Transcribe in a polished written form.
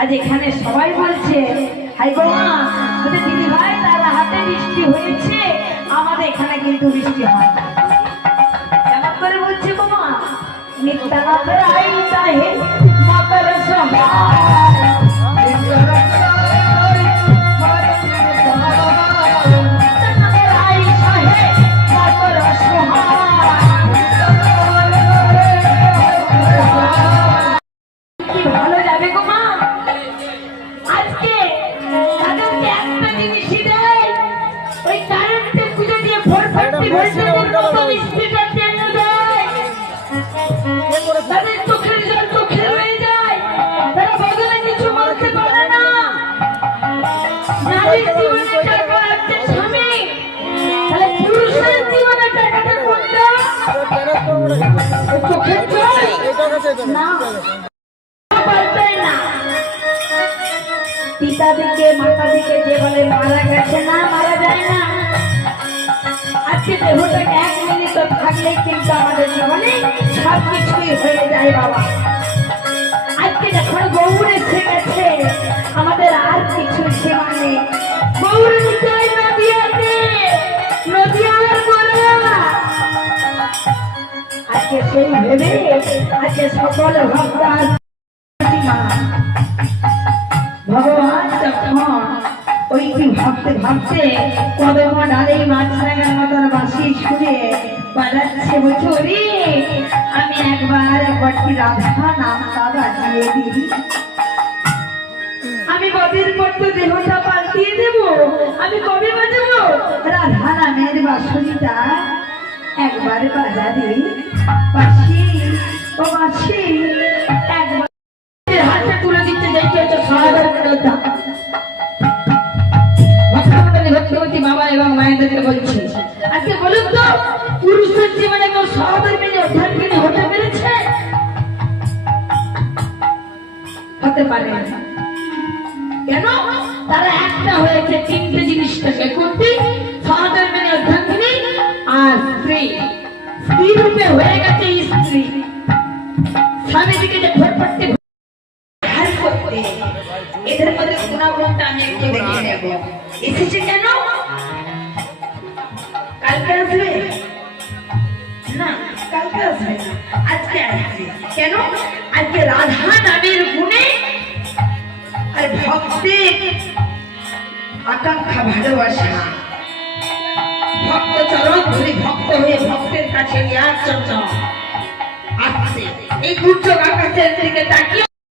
আজ এখানে সবাই বলছে হাই গো মা, বলে দিদি ভাই তার হাতে বৃষ্টি হয়েছে, আমাদের এখানে কিন্তু বৃষ্টি হয় না। কেমন করে বলছে গো মা? নিত্যানন্দের আইতা হে মকর সহায়, নিত্যানন্দের আইতা হে মকর সহায়। কি ভালো যাবে গো মা? আজকে তাদেরকে একটা জিনিসই দেয়, ওই কারেন্টের পুজো দিয়ে ভোর ফাটতে ভোল্টেজের মতো স্পিডে টেনে দেয়। তাদের চোখের জল চোখে রয়ে যায়, তারা বদলে কিছু বলতে পারে না। নারীর জীবনে টাকা আছে স্বামী, তাহলে পুরুষের জীবনে টাকাটা কোনটা? চোখের জল না, পাল্টায় না। পিতা দিকে মাতা দিকে যে বলে মারা গেছে, না মারা যায় না। আজকে দেহটা 1 মিনিট থাকলে কিন্তু আমাদের জীবনে সব কিছুই হয়ে যায় বাবা। আজকে যখন গৌর এসে গেছে আমাদের আর কিছু সীমা নেই। গৌর নিতাই নদিয়াতে, নদিয়ার গোড়া। আজকে সেই ভেবে আজকে সকল ভক্তার ভগবান যখন ওই কি ভাবতে ভাবতে কদম ডালে মাছ রাখার মতন বাঁশি ছুঁড়ে বাজাচ্ছে, বলছে ওরে আমি একবার কি রাধা নামটা বাজিয়ে দিই, আমি কবের পর তো দেহটা পাল্টিয়ে দেব, আমি কবে বাজাবো রাধা নামের বাঁশিটা একবার বাজাবে। বাঁশি ও বাঁশি একবার হাতে তুলে দিতে যাইতে হচ্ছে সহায়তার বিরোধা। ভক্তবতী বাবা এবং মায়েদেরকে বলছি, আজকে বলুন তো পুরুষের জীবনে কেউ সহধর্মিনী অর্ধাঙ্গিনী হতে পেরেছে? হতে পারে না। কেন? তারা একটা হয়েছে 3টে জিনিসটাকে করতে, সহধর্মিনী অর্ধাঙ্গিনী আর স্ত্রী। স্ত্রী রূপে হয়ে গেছে স্ত্রী, স্বামী দিকে যে ভোট পড়তে করতে। এদের মধ্যে গুণাগুণটা আমি একটু দেখে নেব। এসেছে কেন? কালকে আসবে না, কালকে আসবে না, আজকে আসবে। কেন? আজকে রাধা নামের গুণে আর ভক্তের আকাঙ্ক্ষা ভালোবাসা, ভক্ত চরণ ধরে ভক্ত হয়ে ভক্তের কাছে নেওয়ার জন্য আসছে। এই দুর্যোগ আকাশের